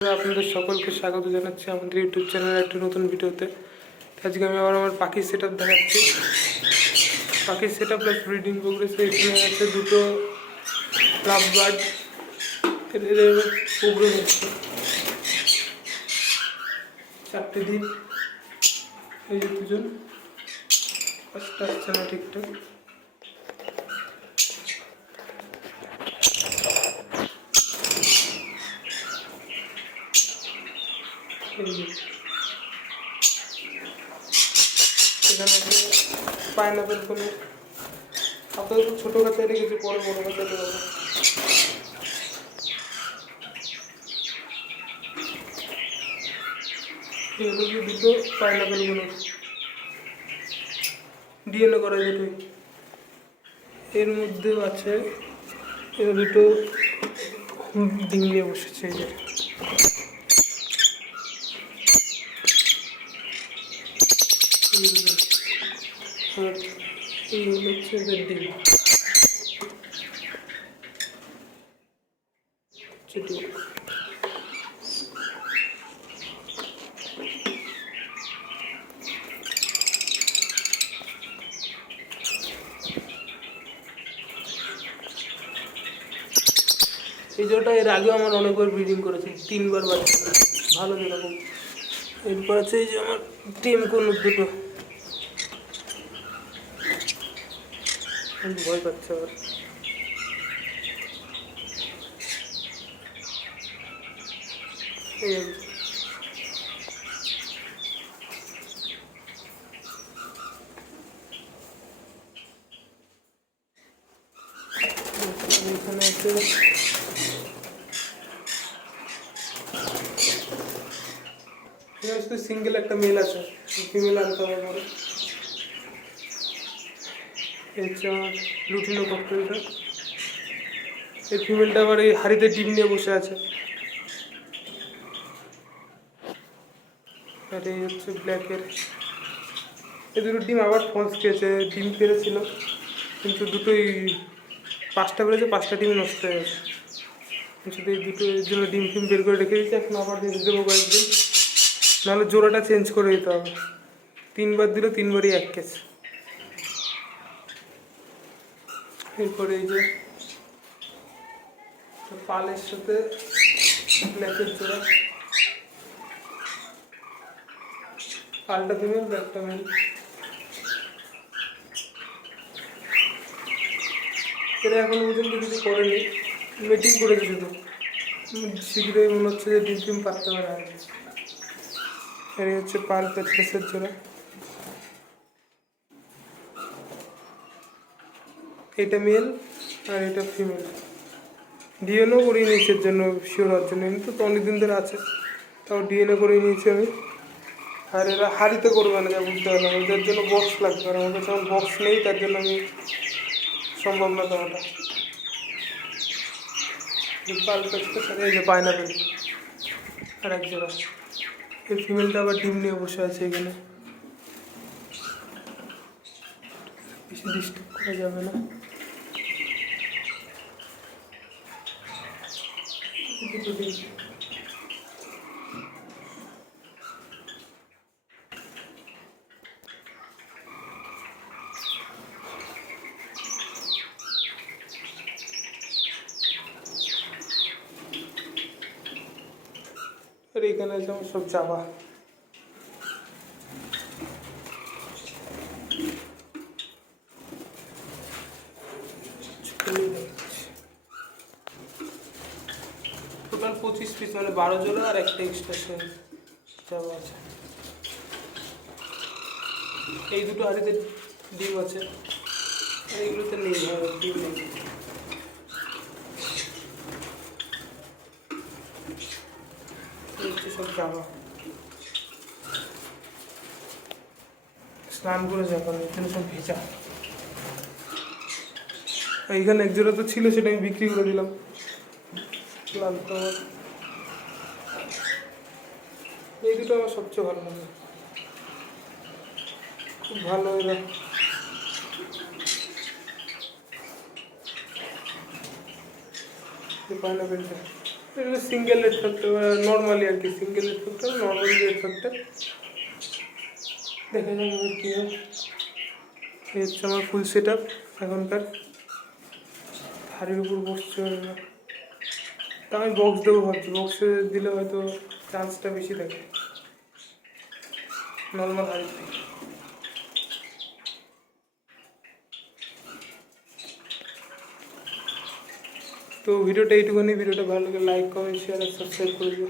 আপনাদের সকলকে স্বাগত জানাচ্ছি আমাদের ইউটিউব চ্যানেলের একটা নতুন ভিডিওতে। আজকে আমি আবার আমার পাখির সেট আপ দেখাচ্ছি। পাখির সেট আপ প্লাস ব্রিডিং প্রোগ্রেসে এখানে আছে দুটো লাভ বার্ড, এদের প্রোগ্রেস হচ্ছে 4টে দিন। এই যে দুজন ফার্স্ট আসছে না ঠিকঠাক। এখানে পাইনাপেল কোনো আপাতত ছোটো বাচ্চায় রেখেছি, পরে বড়ো বাচ্চাতে দেবো। এগুলো যে দুটো পাইনাপেলগুলো ডিএনএ করা দুটোই, এর মধ্যেও আছে এর দুটো ডিম নিয়ে বসেছে। এই যে এই হচ্ছে এদের ডিম। এই জোড়াটা এর আগেও আমার অনেকবার ব্রিডিং করেছি, 3বার বাচ্চা ভালো যেরকম। এরপর আছে এই যে আমার টিম কোনো দুটো, ভয় পাচ্ছে আবার। এই এখানে আছে সিঙ্গেল একটা মেল আছে, ফিমেল আনতে হবে পরে। এই হচ্ছে আমার লুটিনো ককটেলটা। এই ফিমেলটা আবার এই হাড়িতে ডিম নিয়ে বসে আছে। আর এই হচ্ছে ব্ল্যাকের, এই দুটো ডিম আবার ফলস খেয়েছে। ডিম পেরেছিল কিন্তু দুটোই 5টা পেরেছে, 5টা ডিম নষ্ট হয়ে গেছে। শুধু এই দুটো এর জন্য ডিম ফিম বের করে রেখে দিয়েছে। এখন আবার রেখে দেবো কয়েকদিন, নাহলে জোড়াটা চেঞ্জ করে দিতে হবে। 3বার দিল, 3বারই 1 কেস। এরপরে এই যে পালের সাথে ব্ল্যাকের জোড়া, পালটা ফিমেল, ব্ল্যাকটা মেল। এরা এখনো পর্যন্ত কিছু করেনি, মিটিং করেছে শুধু। শীঘ্রই মনে হচ্ছে যে ডিম টিম পারতে পারে আর কি। এই হচ্ছে পাল পেট্রেসের জোড়া, এটা মেল আর এটা ফিমেল। ডিএনও করিয়ে নিয়েছি এর জন্য, শিওর হওয়ার জন্য। কিন্তু তো অনেকদিন ধরে আছে, তাও ডিএনএ করিয়ে নিয়েছি আমি। আর এরা হাড়িতে করবে না, যা বুঝতে পারলাম। এদের জন্য বক্স লাগবে, আর আমাদের যখন বক্স নেই তার জন্য আমি সম্ভব না দেওয়াটা। পাল পেট্রেস আর এই যে পাইনাপেল আর এক জোড়া। এই ফিমেলটা আবার ডিম নিয়ে বসে আছে এখানে, বেশি ডিস্টার্ব করা যাবে না। দুটো ডিম। আর এখানে আছে আমার সব চাপা। টোটাল 25 পিস, মানে 12 জোড়া আর একটা এক্সট্রা চাপা আছে। এই দুটো হাড়িতে ডিম আছে, আর এইগুলোতে নেই, ডিম নেই। সব জামা স্নান করে যাবেন, এখানে সব ভেজা। এইখানে এক জোড়া তো ছিল, সেটা আমি বিক্রি করে দিলাম। এই দুটো আমার সবচেয়ে ভালো লাগে, খুব ভালো এরা। পাইনাপেলটা এগুলো সিঙ্গেল রেড ফ্যাক্টর নর্মালি আর কি, single red factor normally red factor. দেখা যাক এবার কী হয়। এই হচ্ছে আমার ফুল সেট আপ এখনকার। হাড়ির উপর বসছে না, তা আমি বক্স দেবো ভাবছি, বক্সে দিলে হয়তো চান্সটা বেশি থাকে নর্মাল হাড়ি থেকে। তো ভিডিওটা এইটুকুনি, ভিডিওটা ভালো লাগে লাইক কমেন্ট শেয়ার আর সাবস্ক্রাইব করে দিও।